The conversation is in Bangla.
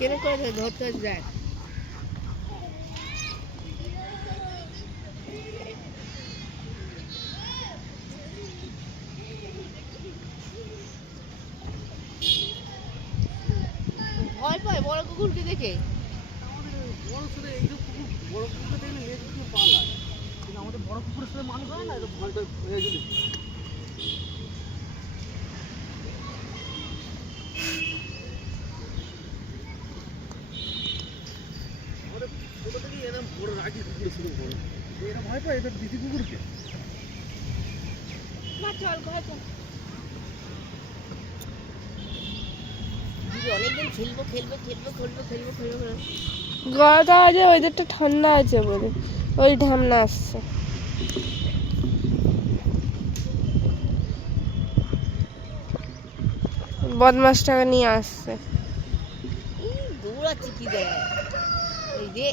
কেন করে ধরতে যায় ভয় পায় বড় কুকুরকে দেখে। বড় ছেলে এই যে কুকুর বড় কুকুরকে দেখলে মেয়ে কুকুর পালায়, কিন্তু আমাদের বড় কুকুরের সাথে মানুষ হয় না, এটা ভয়টা হয়ে গেলে আমাদের ছোটো থেকেই এরকম বড় রাখি কুকুরের শুরু বড় এরা ভয় পায় এদের দিদি কুকুরকে। চল ভয় পায় অনেকদিন খেলবো খেলবো খেলবো খেলবো খেলবো খেলবো গলাটা আছে ওইদেরটা ঠান্ডা আছে বলে ওই ঢামনা আসছে। বদমাসটাকে নিয়ে আসছে। দৌড়াচ্ছি কি দেয় এই যে